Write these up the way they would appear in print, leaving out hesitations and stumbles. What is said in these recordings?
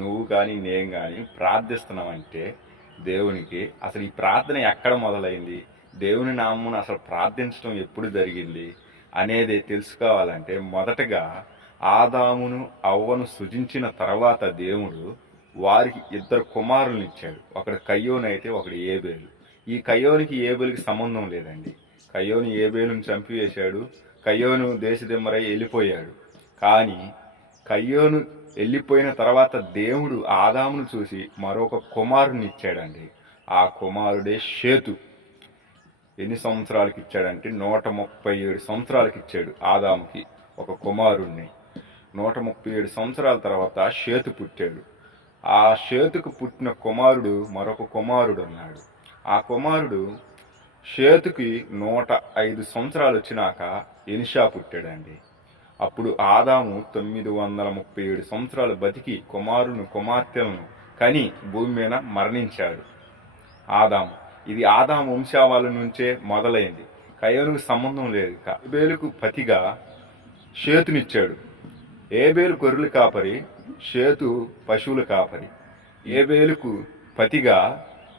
నువ్వు కానీ నేను కానీ ప్రార్థిస్తున్నామంటే దేవునికి అసలు ఈ ప్రార్థన ఎక్కడ మొదలైంది, దేవుని నామమున అసలు ప్రార్థించడం ఎప్పుడు జరిగింది అనేది తెలుసుకోవాలంటే మొదటగా ఆదామును అవ్వను సృజించిన తర్వాత దేవుడు వారికి ఇద్దరు కుమారులను ఇచ్చాడు. ఒకడు కయ్యోను అయితే ఒకడు ఏబేలు. ఈ కయ్యోనికి ఏబేలుకి సంబంధం లేదండి. కయ్యోను ఏబేలుని చంపివేశాడు. కయ్యోను దేశదిమ్మరై వెళ్ళిపోయాడు. కానీ కయ్యోను వెళ్ళిపోయిన తర్వాత దేవుడు ఆదామును చూసి మరొక కుమారుని ఇచ్చాడండి. ఆ కుమారుడే షేతు. ఎన్ని సంవత్సరాలకి ఇచ్చాడంటే 137 సంవత్సరాలకి ఇచ్చాడు ఆదాముకి ఒక కుమారుణ్ణి. 137 సంవత్సరాల తర్వాత షేతు పుట్టాడు. ఆ షేతుకు పుట్టిన కుమారుడు మరొక కుమారుడు అన్నాడు. ఆ కుమారుడు షేతుకి 105 సంవత్సరాలు వచ్చినాక ఎనిషా పుట్టాడండి. అప్పుడు ఆదాము 937 సంవత్సరాలు బతికి కుమార్తెలను కని భూమి మీద మరణించాడు ఆదాము. ఇది ఆదాము వంశావళి నుంచే మొదలైంది. కయ్యోనుకు సంబంధం లేదు. ఏబేలుకు పతిగా షేతునిచ్చాడు. ఏబేలు గొర్రెలు కాపరి, షేతు పశువుల కాపరి. ఏబేలుకు పతిగా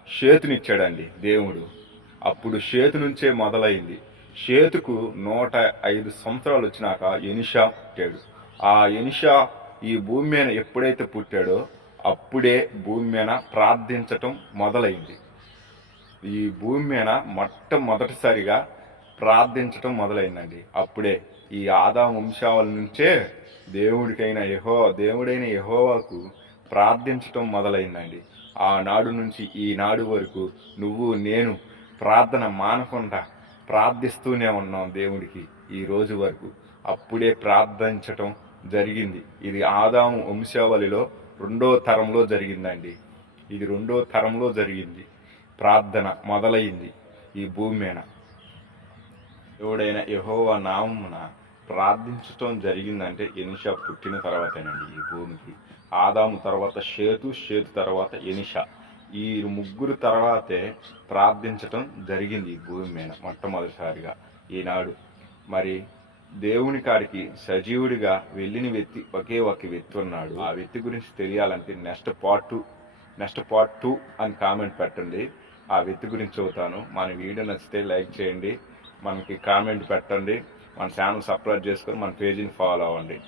షేతునిచ్చాడండి దేవుడు. అప్పుడు షేతు నుంచే మొదలైంది. షేతుకు 105 సంవత్సరాలు వచ్చినాక ఎనిషా పుట్టాడు. ఆ ఎనిషా ఈ భూమి మీద ఎప్పుడైతే పుట్టాడో అప్పుడే భూమి మీద ప్రార్థించటం మొదలైంది. ఈ భూమి మీద మొట్టమొదటిసారిగా ప్రార్థించటం మొదలైందండి. అప్పుడే ఈ ఆదాము వంశావళి నుంచే దేవుడైన యెహోవాకు ప్రార్థించటం మొదలైందండి. ఆనాడు నుంచి ఈనాడు వరకు నువ్వు నేను ప్రార్థన మానకుండా ప్రార్థిస్తూనే ఉన్నాం దేవుడికి ఈ రోజు వరకు. అప్పుడే ప్రార్థించటం జరిగింది. ఇది ఆదాము వంశావళిలో 2వ తరంలో జరిగిందండి. ఇది 2వ తరంలో జరిగింది. ప్రార్థన మొదలైంది ఈ భూమి మీద. దేవుడైన యెహోవా నామమున ప్రార్థించటం జరిగిందంటే ఎనిషా పుట్టిన తర్వాతేనండి ఈ భూమికి. ఆదాము తర్వాత షేతు తర్వాత ఎనిషా. ఈ ముగ్గురు తర్వాతే ప్రార్థించటం జరిగింది ఈ భూమి మీద మొట్టమొదటిసారిగా ఈనాడు. మరి దేవుని కాడికి సజీవుడిగా వెళ్ళిన వ్యక్తి ఒకే ఒక వ్యక్తి ఉన్నాడు. ఆ వ్యక్తి గురించి తెలియాలంటే నెక్స్ట్ పార్ట్ 2 అని కామెంట్ పెట్టండి. ఆ వ్యక్తి గురించి చెబుతాను. మన వీడియో నచ్చితే లైక్ చేయండి, మనకి కామెంట్ పెట్టండి, మన ఛానల్ సబ్స్క్రైబ్ చేసుకొని మన పేజీని ఫాలో అవ్వండి.